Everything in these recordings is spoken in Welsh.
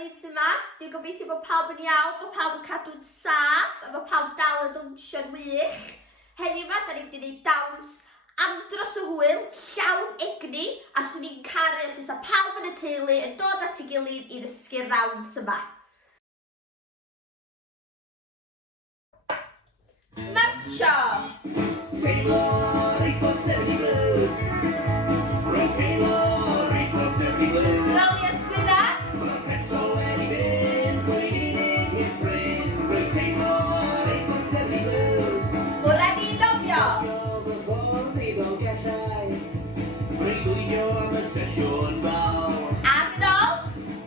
Elin sy'n yma. Dwi'n gobeithio bod pawb yn iawn, bod pawb yn cadw'n saff, a bod pawb dal yn dawnsio'n wych. Heddiw yma, da ni'n mynd i wneud dawns andros o hwyl, llawn egni, a swn i'n caru os oes pawb yn y teulu yn dod at ei gilydd i ddysgu'r ddawns yma. Marcio! Taylor, equal 70 blues. Right, Taylor, equal 70 blues. Roli ysgwydda. Petrol wedi mynd, rwy'n hyn ffrind. Right, Taylor, equal 70 blues. Bwra ni dofio. Job y ffordd i fel gallau. Breuddwydio am y sesiwn fawr. Ag yn ôl.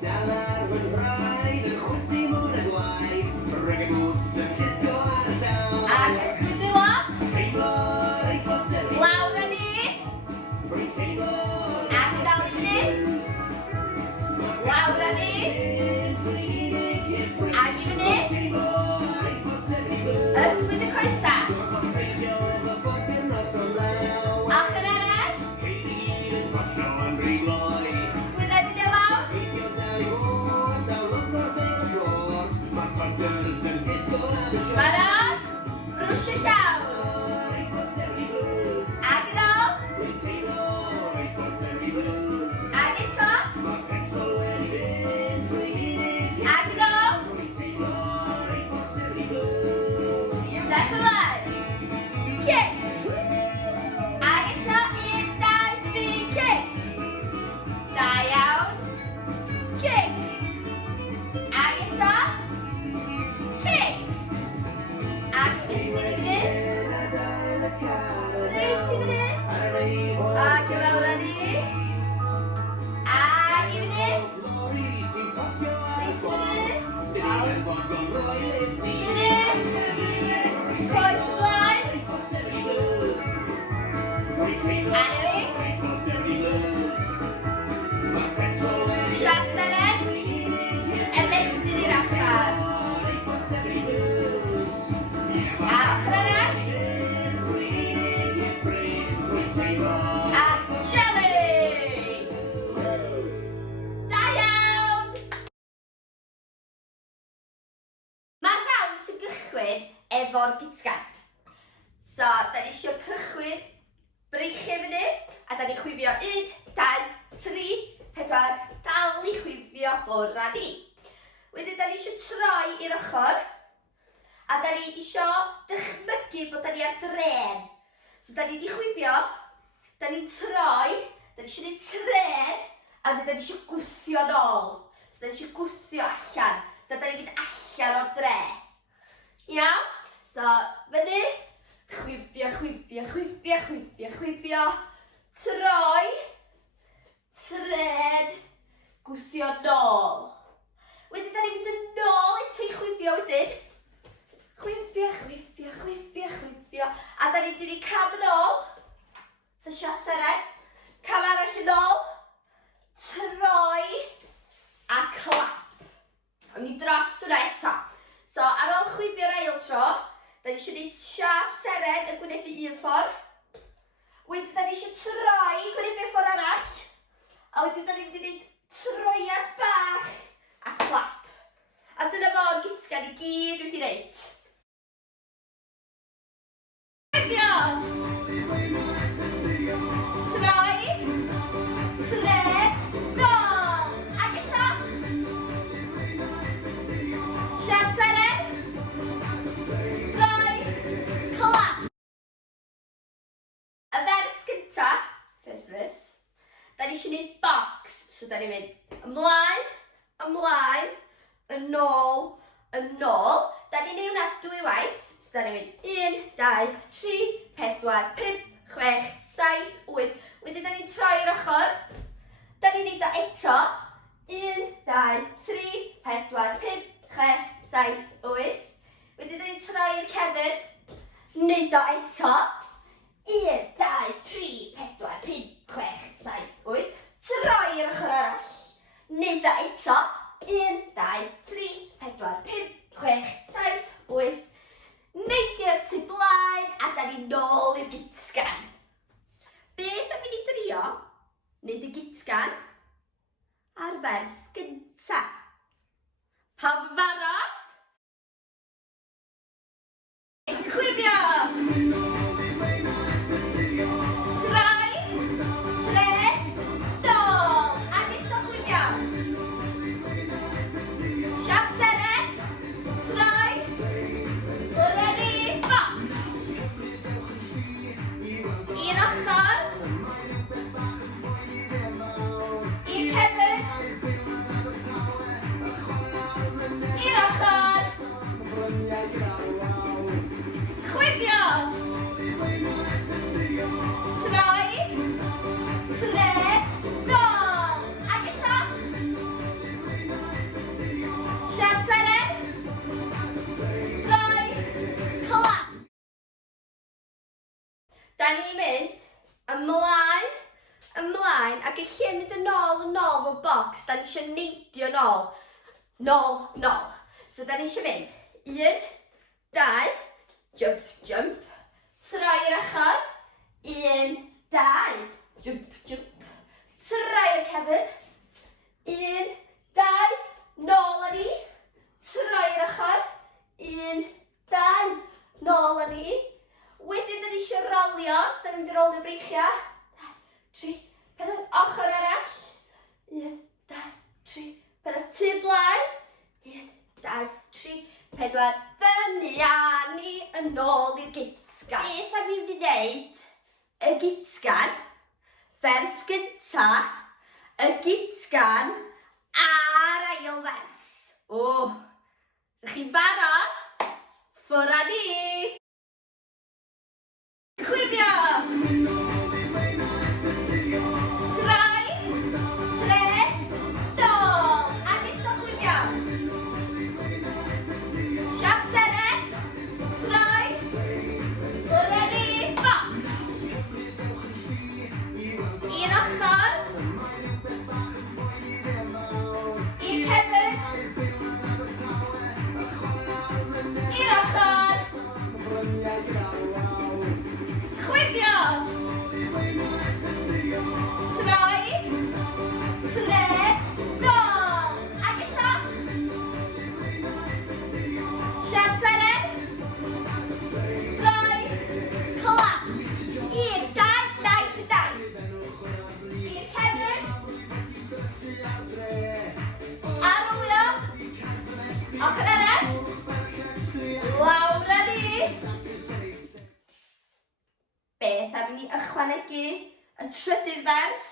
Dal ar fy nhraed yn chwysu mwn y gwaed. Reggae boots yn llusgo ar y llaw. Ag ysgwydwylo. Taylor, equal 70 blues. Lawr â ni. Right, Taylor, Ag yn ôl i fyny. Lawr â ni. Ag i fyny. Ysgwyd y coesa. Ach yn arall. Ysgwyd e fyny lawr. Barod. Rwys y llaw. Ag yn ôl. Ag eto. Ag yn ôl. Step ymlaen. Kick. Ag eto. 1, 2, 3, kick. Da iawn. Kick. Ag eto. Kick. Ag i fystyn i fyny. Reit i fyny. Ag i lawr â ni. Ag i fyny. Reit i fyny. Fyny. Coes ymlaen. Anyway. Siap seren. Ymestyn i'r achar. Achar arall. A jelly! Da iawn! Mae'r dawns yn gychwyn efo'r gitgan. So, da ni eisiau cychwyn breichau fyny, a da ni chwifio 1, 2, 3, 4, dal i chwifio ffwrdd â ni. Wedyn, da ni eisiau troi i'r ochr, a da ni eisiau dychmygu bod da ni ar dren. So, da ni wedi chwifio, da ni'n troi, da ni eisiau gwneud tren, a da ni eisiau gwthio nôl. So, da ni eisiau gwthio allan. So, da ni'n mynd allan o'r dre. Iawn? So, fyny, chwifio, chwifio, chwifio, chwifio, chwifio, troi, tren, gwthio nôl. Wedyn, da ni'n mynd yn nôl eto i chwifio wedyn. Chwifio, chwifio, chwifio, chwifio. A da ni'n mynd i cam yn ôl. So, siap seren. Cam arall yn ôl. Troi. A clap. Awn ni dros hwnna eto. So, ar ôl chwifio'r ail tro, da ni eisiau gwneud siap seren yn gwynebu un ffordd. Wedyn, da ni eisiau troi gwynebu ffordd arall. A wedyn, da ni'n mynd i wneud troiad bach a clap. A dyna fo'r gitgan i gyd wedi wneud. Chwifio! Troi, tren, nôl. Ag eto. Siap seren. Troi, clap. Y vers gynta, first verse, da ni eisiau gwneud box. So da ni'n mynd ymlaen, ymlaen, yn nôl, yn nôl. Da ni'n neud hwnna 2 waith. So da ni'n mynd 1, 2, 3, 4, 5, 6, 7, 8. Wedyn da ni'n troi'r ochr. Da ni'n neud o eto. 1, 2, 3, 4, 5, 6, 7, 8. Wedyn da ni'n troi'r cefn. Neud o eto. 1, 2, 3, 4, 5, 6, 7, 8. Troi'r ochr arall. Neud o eto. 1, 2, 3, 4, 5, 6, 7, 8. Neidio'r tu blaen, a da ni nôl i'r gitgan. Beth am i ni drio? Neud y gitgan ar vers gynta. Pawb yn barod? Chwifio! Trai, tred, dol. Ac eto chwifio. Siap seren, trai, ready, box. Un ochr. Un cefn. Un ochr. Chwifio. Trai, tred, dol. Ac eto. Siap seren. Trai, clap. Da ni'n mynd ymlaen, ac i lle mynd yn ôl fel box, da ni eisiau neidio nôl. Nôl. So da ni eisiau mynd 1, 2, jump, jump. Trai i'r ochr. 1, 2, jump, jump. Trai i'r cefn. 1, 2, nôl â ni. Trai i'r ochr. 1, 2, nôl â ni. Wedyn, da ni eisiau rolio, so da ni'n mynd i rolio breichiau. 3, 4, ochr arall. 1, 2, 3, 4, tu blaen. 1, 2, 3, 4, fyny a ni yn ôl i'r gitsgan. Beth am i wedi wneud y gitsgan, vers gynta, y gitsgan a'r ail vers. Ydych chi'n barod? Ffwr â ni! Chwifio! Trai, tred, dol. Ac eto chwifio. Siap seren. Trai, ready, box. Un ochr. Un cefn. Un ochr. Chwifio! Trai, tred, dol. Ac eto. Siap seren. Trai, clap. 1, 2, 2. Un cefn. Arolio. Ochr arall. Lawr â ni. Beth am i ni ychwanegu y trydydd vers?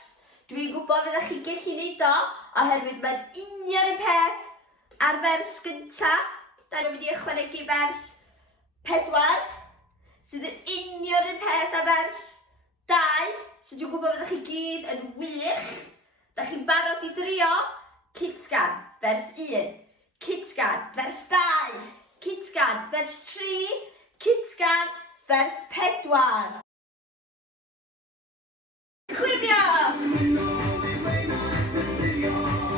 Dwi'n gwybod fyddwch chi'n gallu neud o, oherwydd mae'n union y peth ar vers gyntaf. Da ni'n mynd i ychwanegu vers 4, sydd yn union y peth ar vers 2. So dwi'n gwybod fyddwch chi gyd yn wych. Da chi'n barod i drio? Citsgan, vers 1. Citsgan, vers 2. Citsgan, vers 3. Citsgan, vers 4. Chwifio!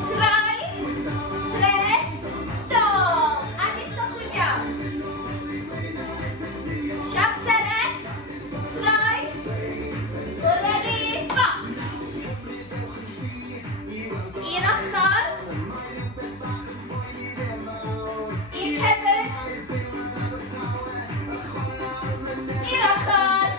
Trai, tred, dol. Ac eto chwifio. Siap seren. Trai, ready, box. Un ochr. Un cefn. Un ochr.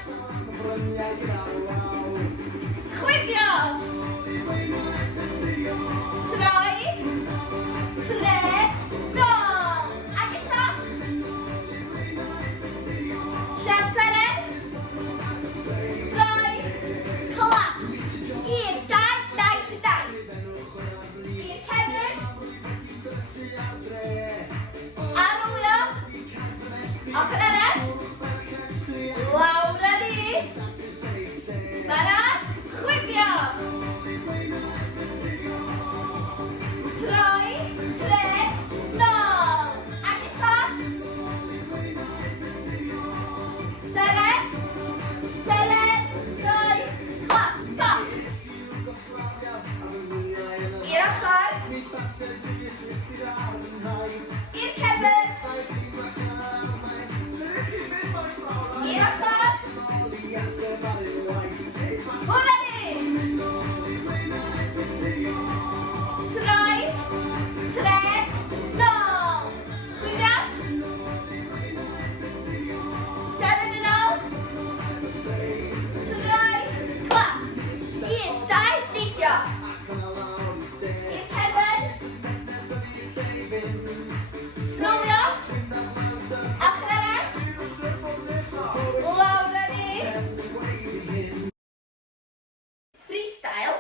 freestyle.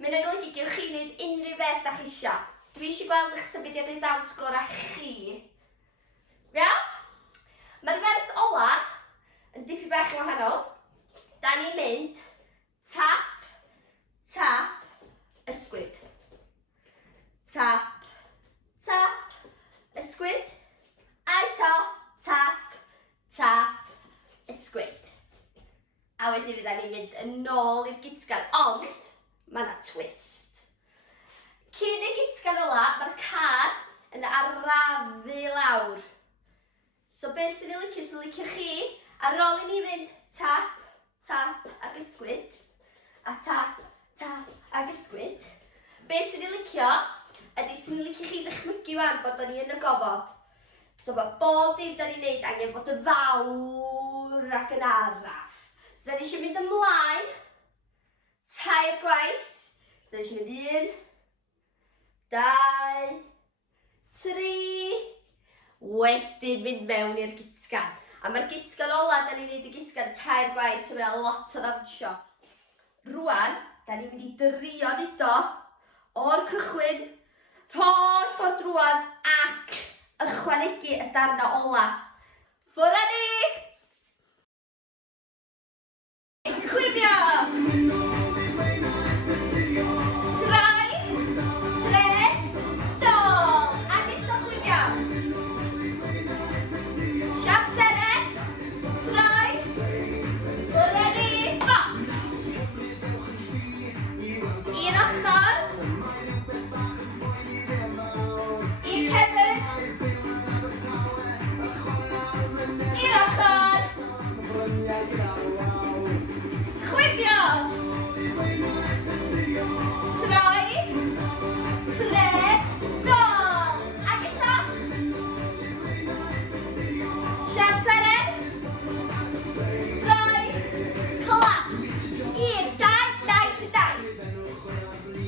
Mae'n golygu gewch chi wneud unrhyw beth da chi isio. Dwi eisiau gweld eich sefydliad i dawsgor a chi. Iawn? Mae'r vers ola yn dipyn bach yn wahanol. Da ni'n mynd tap, tap, ysgwyd. Tap, tap, ysgwyd. A eto, tap, tap, ysgwyd. A wedyn fydda ni'n mynd yn ôl i'r gitgan, ond mae yna twist. Cyn y gitgan ola, mae'r car yn arafu lawr. So beth sy'n ei licio, sy'n licio chi, ar ôl i ni fynd tap, tap ag ysgwyd, a tap, tap ag ysgwyd. Beth sy'n ei licio, ydy sy'n licio chi ddychmygu wan bod ni yn y gofod. So mae bob dim da ni'n neud angen bod yn fawr ac yn araf. So da ni eisiau mynd ymlaen, 3 gwaith. So da ni eisiau mynd 1, 2, 3. Wedyn mynd mewn i'r gitgan. A mae'r gitgan ola, da ni'n neud y gitgan 3 gwaith, so mae'n lot o ddawnsio. Rwan, da ni'n mynd i drio nid o o'r cychwyn, rho'r ffordd rwan ac ychwanegu y darna ola. Ffwr â ni! Chwifio! Trai, tred, dol. Ac eto chwifio. Siap seren, trai, ffwr â ni, box. Un ochr. Un cefn. Un ochr. Chwifio. Troi. Tred. Dol. Ac eto. Siap seren. Troi. Clap. 1, 2, 2, 2.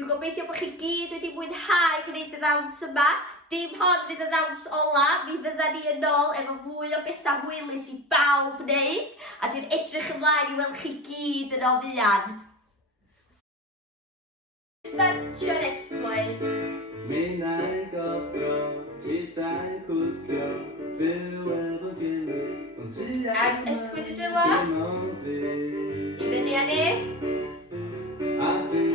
Dwi'n gobeithio bod chi gyd wedi mwynhau gwneud y ddawns yma. Dim hon fydd y ddawns ola, mi fydda ni yn ôl efo fwy o bethau hwylus I bawb wneud, a dwi'n edrych ymlaen I weld chi gyd yn o fuan. Sbartio nesmwydd. Minnau'n gobro, tithau'n cwcio, byw efo gilydd, ond ti Ac ysgwyd y dwylo. dim ond fi. I fyny â ni. A fi.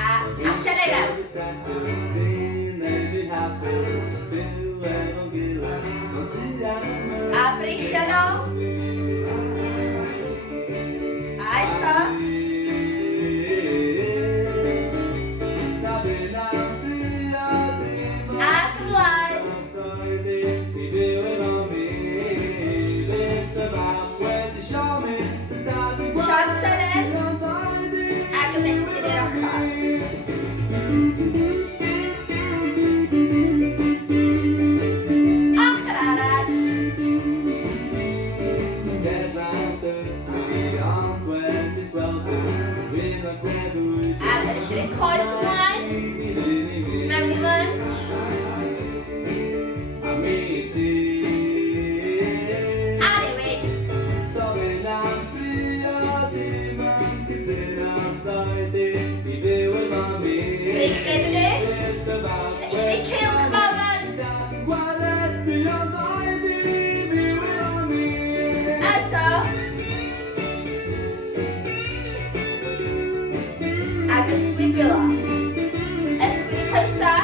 A allan ei fewn. Tatws ti'n neud fi'n hapus, byw efo gilydd, ond ti am A breichio nôl. A eto. Ac ymlaen. Sian Seren. Ac ymestyn i'r ochr. Ochr arall. A dyn eisiau gwneud coes ymlaen. Mewn I lunch. A newid. Breichio I fyny. Dyn eisiau gwneud cylch mawran. Eto. Ac ysgwyd dwylo. Ysgwyd I coesa.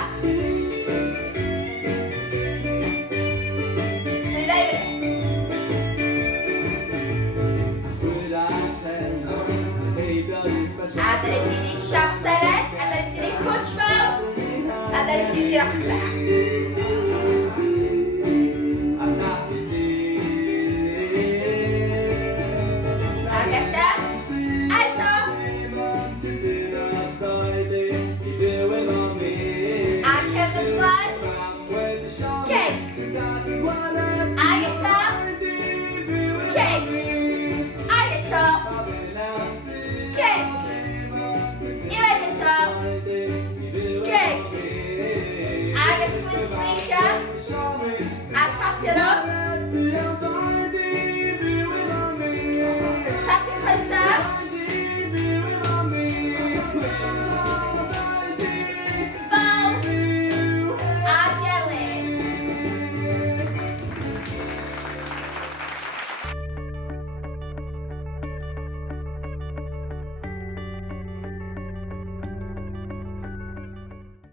Ysgwyd I fyny. A dyn ni'n mynd I neud siap seren. A dyn ni'n mynd I neud cwtch mawr. A dyn ni'n mynd i'r ochr.